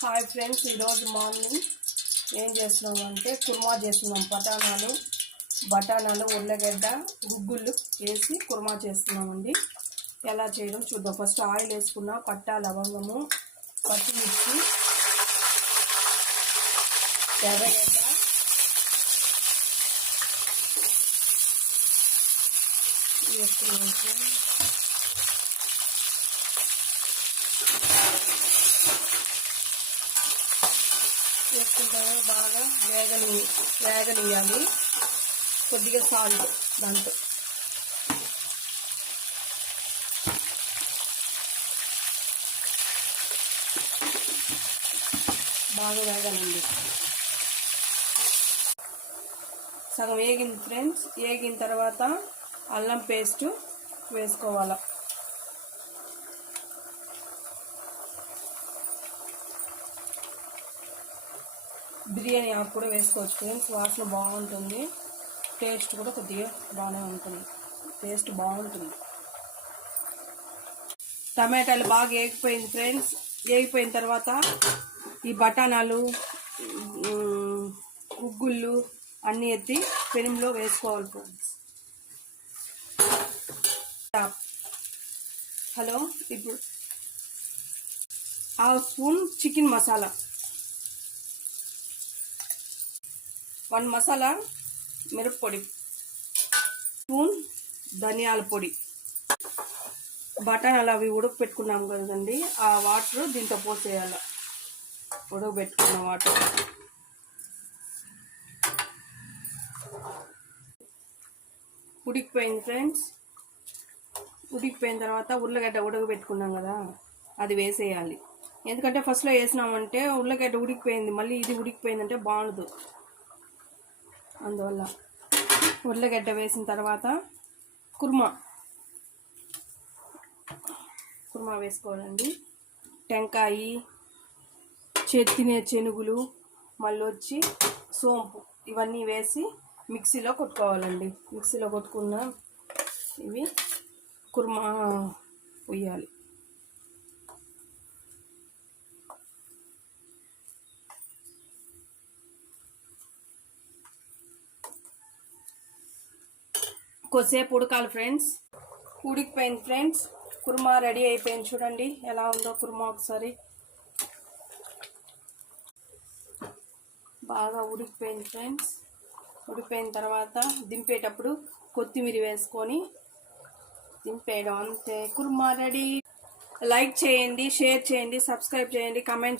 Hi friends, ఈరోజు morning ఏం చేస్తున్నామంటే కుర్మా చేస్తున్నాం. బఠానాలు ఉర్లగడ్డ గుగ్గుళ్ళు వేసి కుర్మా చేస్తున్నామండి. ఎలా చేయడం చూద్దాం. ఫస్ట్ ఆయిల్ వేసుకున్న పట్టా లవంగము పచ్చిమిర్చి ఎర్రగడ్డ వేసుకున్నాం. వేసుకుంటాము. బాగా వేగనియాలి. కొద్దిగా సాల్ట్ దాంట్లో బాగా వేగాలండి. సగం వేగింది ఫ్రెండ్స్. వేగిన తర్వాత అల్లం పేస్ట్ వేసుకోవాలి. బిర్యానీ ఆకు కూడా వేసుకోవచ్చు ఫ్రెండ్స్. వాసన బాగుంటుంది. టేస్ట్ కూడా కొద్దిగా బాగానే ఉంటుంది. టేస్ట్ బాగుంటుంది. టమాటాలు బాగా వేగిపోయింది ఫ్రెండ్స్. వేగిపోయిన తర్వాత ఈ బఠానాలు గుగ్గుళ్ళు అన్నీ ఎత్తి పెనంలో వేసుకోవాలి ఫ్రెండ్స్. హలో, ఇప్పుడు half spoon chicken masala, 1 masala మిరప్పొడి, స్పూన్ ధనియాల పొడి. బఠానాలు అవి ఉడకపెట్టుకున్నాం కదండి, ఆ వాటర్ దీంతో పోసేయాలి. ఉడకబెట్టుకున్న వాటర్ ఉడికిపోయింది ఫ్రెండ్స్. ఉడికిపోయిన తర్వాత ఉర్లగడ్డ ఉడకబెట్టుకున్నాం కదా, అది వేసేయాలి. ఎందుకంటే ఫస్ట్లో వేసినామంటే ఉర్లగడ్డ ఉడికిపోయింది, మళ్ళీ ఇది ఉడికిపోయిందంటే బాగుండదు. అందువల్ల ఉర్లగడ్డ వేసిన తర్వాత కుర్మా వేసుకోవాలండి. టెంకాయ, తినే శనుగులు, మళ్ళీ వచ్చి సోంపు, ఇవన్నీ వేసి మిక్సీలో కొట్టుకోవాలండి. మిక్సీలో కొట్టుకున్న ఇవి కుర్మా వేయాలి. కొద్దిసేపు ఉడకాలి ఫ్రెండ్స్. ఉడికిపోయింది ఫ్రెండ్స్. కుర్మా రెడీ అయిపోయింది. చూడండి ఎలా ఉందో కుర్మా ఒకసారి. బాగా ఉడికిపోయింది ఫ్రెండ్స్. ఉడికిపోయిన తర్వాత దింపేటప్పుడు కొత్తిమీర వేసుకొని దింపేయడం, అంతే. కుర్మా రెడీ. లైక్ చేయండి, షేర్ చేయండి, సబ్స్క్రైబ్ చేయండి, కమెంట్